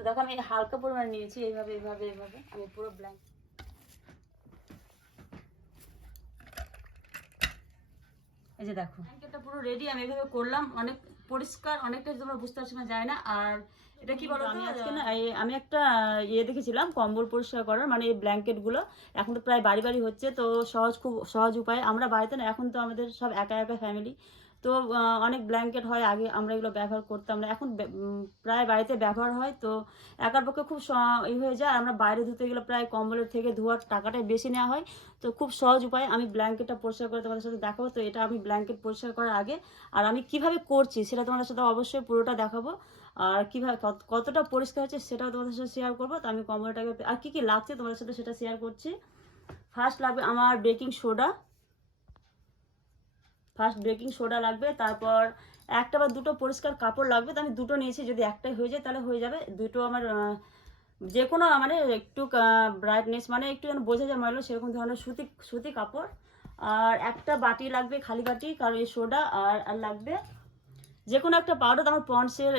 তো দেখো আমি হালকা পরিমাণ নিয়েছি, এইভাবে এইভাবে এইভাবে আমি পুরো ব্ল্যাঙ্কেট, এই যে দেখো ব্ল্যাঙ্কেটটা পুরো রেডি আমি এইভাবে করলাম। অনেক পরিষ্কার, অনেকটা তোমরা বুঝতে পারছো না, যায় না। আর এটা কি বলো, আমি আজকে না আমি একটা ইয়ে দেখেছিলাম কম্বল পরিষ্কার করার, মানে এই ব্ল্যাঙ্কেটগুলো এখন তো প্রায় বাড়ি বাড়ি হচ্ছে, তো খুব সহজ উপায়। আমরা বাড়িতে না, এখন তো আমাদের সব একা একা ফ্যামিলি, তো অনেক ব্ল্যাঙ্কেট হয়, আগে আমরা এগুলো ব্যবহার করতাম না, এখন প্রায় বাড়িতে ব্যবহার হয়। তো একার পক্ষে খুব ই হয়ে যায়, আমরা বাইরে ধুতে গেলে প্রায় কম্বলের থেকে ধোয়ার টাকাটাই বেশি নেওয়া হয়। তো খুব সহজ উপায়, আমি ব্ল্যাঙ্কেটটা পরিষ্কার করে তোমাদের সাথে দেখাবো। তো এটা আমি ব্ল্যাঙ্কেট পরিষ্কার করার আগে আর আমি কিভাবে করছি সেটা তোমাদের সাথে অবশ্যই পুরোটা দেখাবো। আর কীভাবে কতটা পরিষ্কার হচ্ছে সেটাও তোমাদের সাথে শেয়ার করবো। তো আমি কম্বলটাকে আর কী কী লাগছে তোমাদের সাথে সেটা শেয়ার করছি। ফার্স্ট লাগবে আমার বেকিং সোডা লাগবে। তারপর একটা বা দুটো পরিষ্কার কাপড় লাগবে, তো আমি দুটো নিয়েছি, যদি একটাই হয়ে যায় তাহলে হয়ে যাবে। দুটো আমার যে কোনো মানে একটু ব্রাইটনেস, মানে একটু যেন বোঝা যায় ময়লা, সেরকম ধরনের সুতি কাপড়। আর একটা বাটি লাগবে, খালি বাটি, কারণ এই সোডা। আর লাগবে যে কোনো একটা পাউডার। আমার পন্ডসের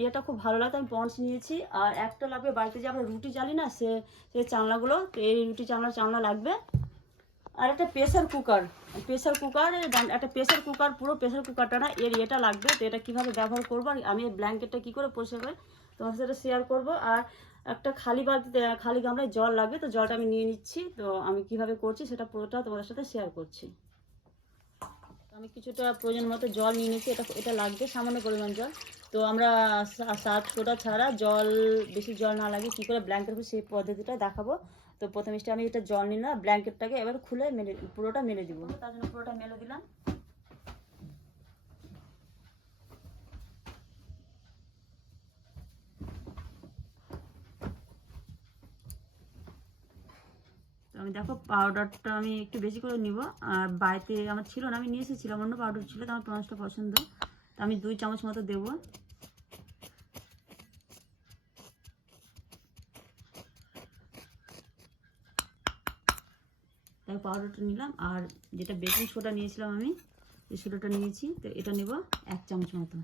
ইয়েটা খুব ভালো লাগে, আমি পন্ডস নিয়েছি। আর একটা লাগবে বাড়িতে যে আমরা রুটি জ্বালি না, সেই চালনাগুলো, তো এই রুটি চালনা লাগবে। আর একটা প্রেসার কুকার, পুরো প্রেসার কুকারটা না, এর ইয়েটা লাগবে। তো এটা কীভাবে ব্যবহার করবো, আমি এই ব্ল্যাঙ্কেটটা কী করে পরিষ্কার করে তোমার সাথে শেয়ার করবো। আর একটা খালি গামলায় জল লাগবে, তো জলটা আমি নিয়ে নিচ্ছি। তো আমি কিভাবে করছি সেটা পুরোটা তোমাদের সাথে শেয়ার করছি। আমি কিছুটা প্রয়োজন মতো জল নিয়ে নিচ্ছি, এটা লাগবে সামান্য পরিমাণ জল। তো আমরা সোডা ছাড়া বেশি জল না লাগে কী করে ব্ল্যাঙ্কেট হবে সেই পদ্ধতিটা দেখাবো। তো প্রথমে আমি এটা জল নিলাম, ব্ল্যাঙ্কেটটাকে এবার খুলে পুরোটা মেলে দিব। তার জন্য পুরোটা মেলে দিলাম। আমি দেখো পাউডারটা আমি একটু বেশি করে নিব। আর বাড়িতে আমার ছিল না, আমি নিয়ে এসেছিলাম, অন্য পাউডার ছিল, তো আমার পঞ্চটা পছন্দ, তো আমি 2 চামচ মতো দেবো। তাই পাউডারটা নিলাম। আর যেটা বেকিং সোডা নিয়েছিলাম আমি, এই সোডাটা নিয়েছি, তো এটা নেব 1 চামচ মতো।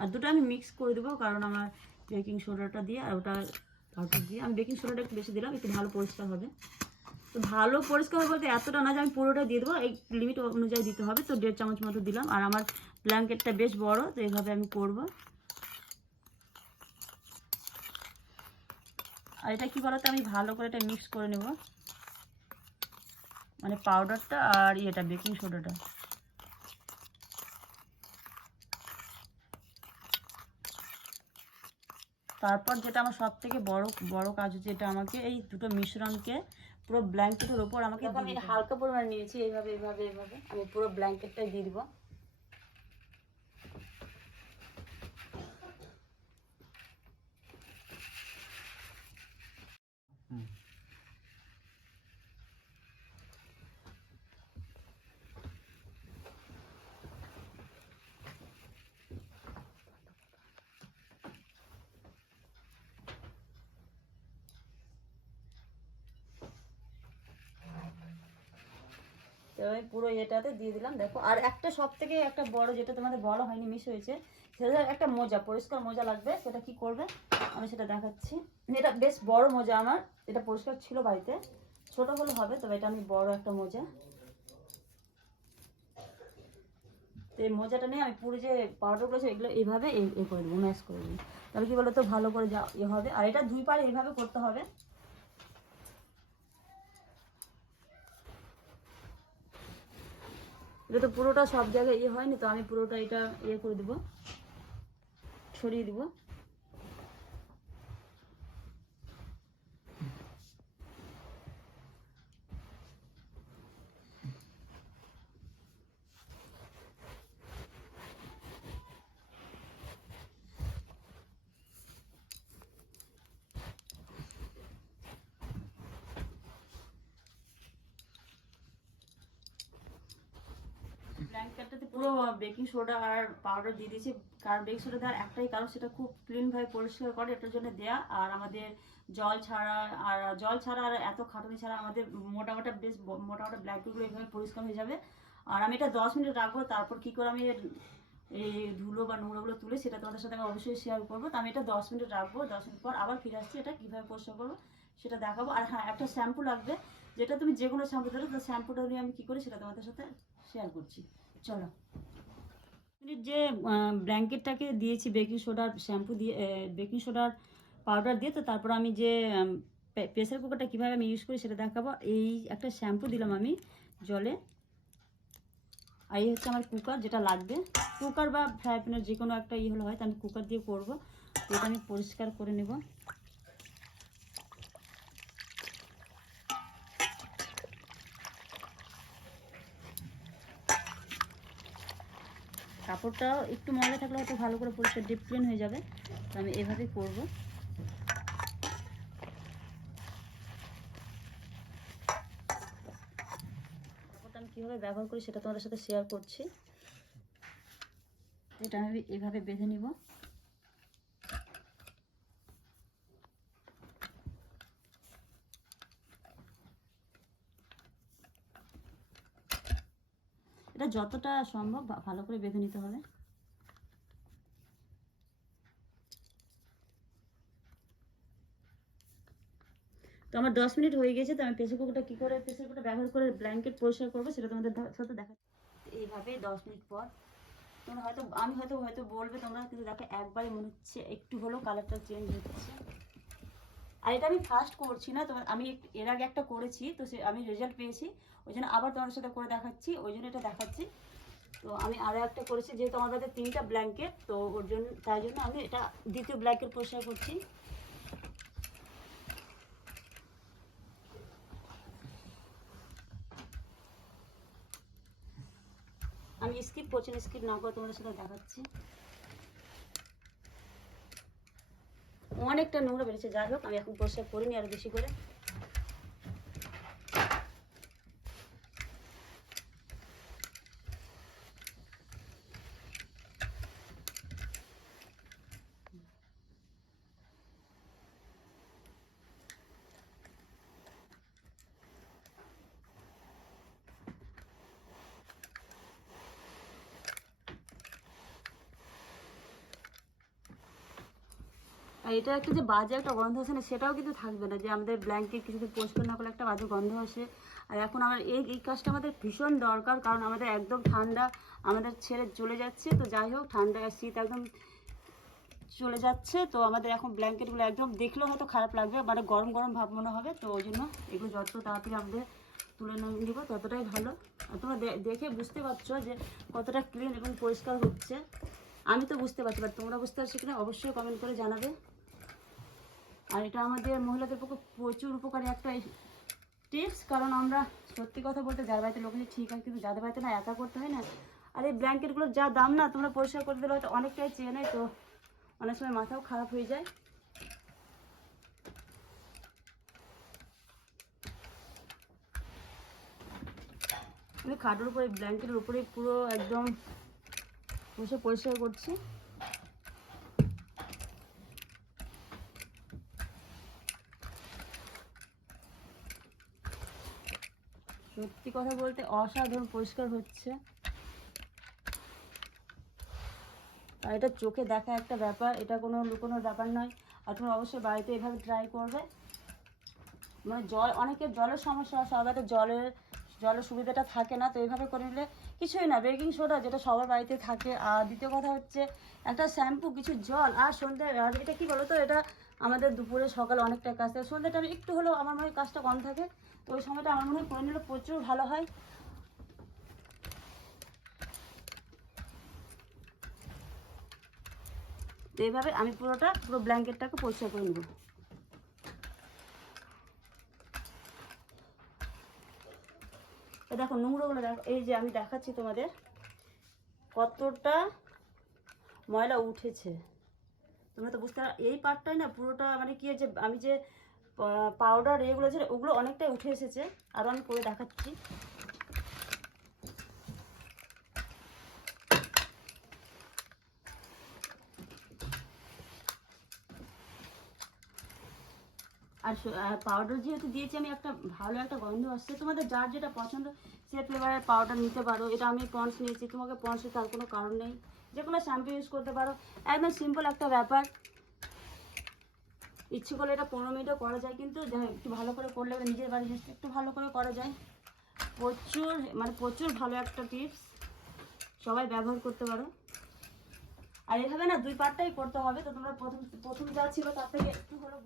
আর দুটো আমি মিক্স করে দেবো, কারণ আমার বেকিং সোডাটা দিয়ে আর ওটা পাউডার দিয়ে আমি বেকিং সোডাটা একটু বেশি দিলাম, একটু ভালো পরিষ্কার হবে। তো ভালো পরিষ্কার হবে বলতে এতটা না যে আমি পুরোটা দিয়ে দেবো, এই লিমিট অনুযায়ী দিতে হবে। তো 1.5 চামচ মতো দিলাম। আর আমার ব্ল্যাঙ্কেটটা বেশ বড়, তো এইভাবে আমি করব। আর এটা কি বলতো, আমি ভালো করে এটা মিক্স করে নেব, মানে পাউডারটা আর ইয়েটা বেকিং সোডাটা। তারপর যেটা আমার সব থেকে বড় কাজ হচ্ছে, এটা আমাকে এই দুটো মিশ্রণকে পুরো ব্ল্যাঙ্কেটের ওপর আমাকে আমি হালকা পরিমাণ নিয়েছি, এইভাবে এইভাবে এইভাবে আমি পুরো ব্ল্যাঙ্কেটটাই দিয়ে দিব। তো আমি পুরো এটাতে দিয়ে দিলাম। দেখো আর একটা সব থেকে একটা বড়, যেটা তোমাদের বলা হয়নি, মিস হয়েছে, সেটা একটা মোজা, পরিষ্কার মোজা লাগবে। সেটা কি করবে আমি সেটা দেখাচ্ছি। এটা বেশ বড় মোজা আমার, এটা পরিষ্কার ছিল বাড়িতে, ছোট হলে হবে, তবে এটা আমি বড় একটা মোজা। তো এই মোজাটা নিয়ে আমি পুরো যে পাউডারগুলো আছে এগুলো এইভাবে এ করে দেবো, ম্যাশ করে দেবো। তাহলে কি বলতো ভালো করে যা ইয়ে হবে। আর এটা 2 পারে এইভাবে করতে হবে। এটা তো পুরোটা সব জায়গায় ইয়ে হয়নি, তো আমি পুরোটা এটা ইয়ে করে দেবো, ছড়িয়ে দেবো। ব্ল্যাঙ্কেটটাতে পুরো বেকিং সোডা আর পাউডার দিয়ে দিয়েছি। কারণ বেকিং সোডা দেওয়ার একটাই কারণ, সেটা খুব ক্লিনভাবে পরিষ্কার করে, এটার জন্য দেয়া। আর আমাদের জল ছাড়া আর এত খাটুনি ছাড়া আমাদের বেশ মোটামোটা ব্ল্যাঙ্কেটগুলো এইভাবে পরিষ্কার হয়ে যাবে। আর আমি এটা 10 মিনিট রাখবো। তারপর কি করে আমি এই ধুলো বা নোংরাগুলো তুলে সেটা তোমাদের সাথে আমি অবশ্যই শেয়ার করবো। তো আমি এটা 10 মিনিট রাখবো, 10 মিনিট পর আবার ফিরে আসছি, এটা কীভাবে পরিষ্কার করবো সেটা দেখাবো। আর হ্যাঁ, একটা শ্যাম্পু লাগবে, যেটা তুমি যে কোনো শ্যাম্পু ধরো, তো শ্যাম্পুটা নিয়ে আমি কী করি সেটা তোমাদের সাথে শেয়ার করছি। চলো, যে ব্ল্যাঙ্কেটটাকে দিয়েছি বেকিং সোডার শ্যাম্পু দিয়ে, বেকিং সোডার পাউডার দিয়ে, তো তারপর আমি যে প্রেসার কুকারটা কীভাবে আমি ইউজ করি সেটা দেখাবো। এই একটা শ্যাম্পু দিলাম আমি জলে, আর এই হচ্ছে আমার কুকার যেটা লাগবে। কুকার বা ফ্রাই প্যানের যে কোনো একটা হলে হয়, তো আমি কুকার দিয়ে করবো। এটা আমি পরিষ্কার করে নেব। কাপড়টা একটু ময়লা থাকলে হয়তো ভালো করে পরিষ্কার ডিপ ক্লিন হয়ে যাবে, তো আমি এভাবেই করবো। কাপড়টা আমি কীভাবে ব্যবহার করি সেটা তোমাদের সাথে শেয়ার করছি। এটা আমি এভাবে বেঁধে নিব। এটা যতটা সম্ভব ভালো করে বেঁধে নিতে হবে। তো আমার 10 মিনিট হয়ে গেছে। তো আমি প্রেসার কুকারটা কী করে, প্রেসার কুকারটা ব্যবহার করে ব্ল্যাঙ্কেট পরিষ্কার করবো সেটা তোমাদের সাথে দেখা। এইভাবে 10 মিনিট পর তোমরা আমি হয়তো বলবে তোমরা, কিন্তু দেখো একবারই মনে হচ্ছে একটু হলেও কালারটা চেঞ্জ হচ্ছে। আর এটা আমি ফার্স্ট করছি না, তো আমি এর আগে একটা করেছি, তো আমি রেজাল্ট পেয়েছি, ওই জন্য আবার তোমার সাথে করে দেখাচ্ছি, ওই জন্য এটা দেখাচ্ছি। তো আমি আরও একটা করেছি, যেহেতু আমার কাছে 3টা ব্ল্যাঙ্কেট, তো ওর জন্য তাই জন্য আমি এটা দ্বিতীয় ব্ল্যাঙ্কেট পরিষ্কার করছি। আমি স্কিপ করছি না, স্কিপ না করে তোমাদের সাথে দেখাচ্ছি। অনেকটা নোংরা বেড়েছে, যাই হোক আমি এখন পরিষ্কার করিনি আরো বেশি করে। আর এটা একটা যে বাজে একটা গন্ধ আসে না, সেটাও কিন্তু থাকবে না, যে আমাদের ব্ল্যাঙ্কেট কিছুদিন পরিষ্কার না করলে একটা বাজে গন্ধ আসে। আর এখন আমার এই কাজটা আমাদের ভীষণ দরকার, কারণ আমাদের একদম ঠান্ডা আমাদের ছেড়ে চলে যাচ্ছে। তো যাই হোক, ঠান্ডা শীত একদম চলে যাচ্ছে, তো আমাদের এখন ব্ল্যাঙ্কেটগুলো একদম দেখলেও হয়তো খারাপ লাগবে, মানে গরম গরম ভাব মনে হবে। তো ওই জন্য এগুলো যত তাড়াতাড়ি আমাদের তুলে নিব ততটাই ভালো। আর তোমরা দেখে বুঝতে পারছো যে কতটা ক্লিন এবং পরিষ্কার হচ্ছে। আমি তো বুঝতে পারছি, বাট তোমরা বুঝতে পারছো কিনা অবশ্যই কমেন্ট করে জানাবে। আর এটা আমাদের মহিলাদের পক্ষে প্রচুর উপকারী একটা টিপস, কারণ আমরা সত্যি কথা বলতে যার বাড়িতে লোক নেই ঠিক আছে, কিন্তু যাদের বাড়িতে না একা করতে হয় না। আর এই ব্ল্যাঙ্কেটগুলোর যা দাম না, তোমরা পরিষ্কার করে দিলে হয়তো অনেকটাই চেয়ে নেয়, তো অনেক সময় মাথাও খারাপ হয়ে যায়। আমি খাটের উপরে ব্ল্যাঙ্কেটের উপরে পুরো একদম বসে পরিষ্কার করছি। সত্যি কথা বলতে অসাধারণ পরিষ্কার হচ্ছে। আর এটা চোখে দেখা একটা ব্যাপার, এটা কোনো লুকোনোর ব্যাপার নয়। আর তোমরা অবশ্যই বাড়িতে এভাবে ট্রাই করবে। মানে অনেকের জলের সমস্যা, সবার জলের সুবিধাটা থাকে না, তো এইভাবে করে নিলে কিছুই না, বেকিং সোডা যেটা সবার বাড়িতে থাকে। আর দ্বিতীয় কথা হচ্ছে একটা শ্যাম্পু, কিছু জল, আর সন্ধ্যায়, আর এটা কি বলো তো, এটা আমাদের দুপুরে সকালে অনেকটা কাজ থাকে, সন্ধ্যাটা একটু হলেও আমার মনে হয় কাজটা কম থাকে, তো ওই সময়টা আমার মনে হয় করে নিলে প্রচুর ভালো হয়। তো এইভাবে আমি পুরো ব্ল্যাঙ্কেটটাকে পরিষ্কার করে নেব। দেখো নোংরাগুলো দেখো, এই যে আমি দেখাচ্ছি তোমাদের কতটা ময়লা উঠেছে। তোমরা তো বুঝতে পারো, এই পার্টটাই না পুরোটা, মানে কি যে আমি যে পাউডার এগুলো আছে ওগুলো অনেকটাই উঠে এসেছে। আরও আমি করে দেখাচ্ছি। আর পাউডার যেহেতু দিয়েছি আমি, একটা ভালো একটা গন্ধ আসছে। তোমাদের যার যেটা পছন্দ সে ফ্লেভারের পাউডার নিতে পারো। এটা আমি পন্ডস নিয়েছি, তোমাকে পন্ডস নিতে আর কোনো কারণ নেই, যে কোনো শ্যাম্পু ইউজ করতে পারো, একদম সিম্পল একটা ব্যাপার। ইচ্ছে করলে এটা 15 মিনিটও করা যায়, কিন্তু একটু ভালো করে করলে নিজের বাড়ির জিনিসটা একটু ভালো করে করা যায়। প্রচুর মানে প্রচুর ভালো একটা টিপস, সবাই ব্যবহার করতে পারো। আর এভাবে না 2 পার্টটাই করতে হবে, তো তোমরা প্রথম যা ছিল তার থেকে একটু হলো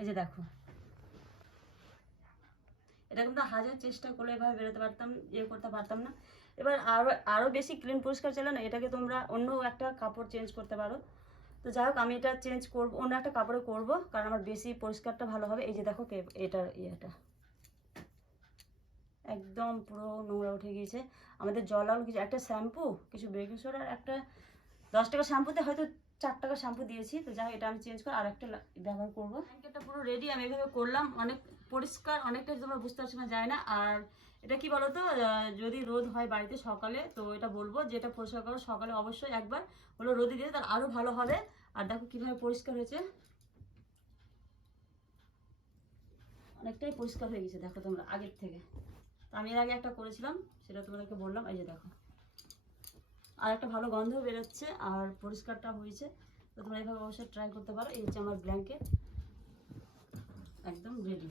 এই যে দেখো, এটা কিন্তু হাজার চেষ্টা করলে এভাবে বেরোতে পারতাম, করতে পারতাম না। এবার আরো বেশি ক্লিন পরিষ্কার ছিল না, এটাকে তোমরা অন্য একটা কাপড় চেঞ্জ করতে পারো। তো যাই হোক, আমি এটা চেঞ্জ করব, অন্য একটা কাপড়ে করব, কারণ আমার বেশি পরিষ্কারটা ভালো হবে। এই যে দেখো এটার ইয়েটা একদম পুরো নোংরা উঠে গিয়েছে। আমাদের জল আলো কিছু একটা শ্যাম্পু, কিছু বেকিং সোডা, আর একটা 10 টাকা শ্যাম্পুতে হয়তো 4 টাকা শ্যাম্পু দিয়েছি। তো যাই হোক, এটা আমি চেঞ্জ করে আর একটা ব্যবহার করবো। ব্ল্যাঙ্কেটটা পুরো রেডি, আমি এভাবে করলাম, অনেক পরিষ্কার, অনেকটা তোমরা বুঝতে পারছো না, যায় না। আর এটা কি বলতো, যদি রোদ হয় বাড়িতে সকালে, তো এটা বলবো যে এটা পরিষ্কার করো সকালে অবশ্যই একবার হলো রোদে দিয়ে, তার আরো ভালো হবে। আর দেখো কিভাবে পরিষ্কার হয়েছে, অনেকটাই পরিষ্কার হয়ে গেছে দেখো তোমরা আগের থেকে। আমি এর আগে একটা করেছিলাম, সেটা তোমাদেরকে বললাম। এই যে দেখো, আর একটা ভালো গন্ধ বেরোচ্ছে, আর পরিষ্কারটা হয়েছে। তো তোমরা এইভাবে অবশ্যই ট্রাই করতে পারো। এই হচ্ছে আমার ব্ল্যাঙ্কেট, একদম রেডি।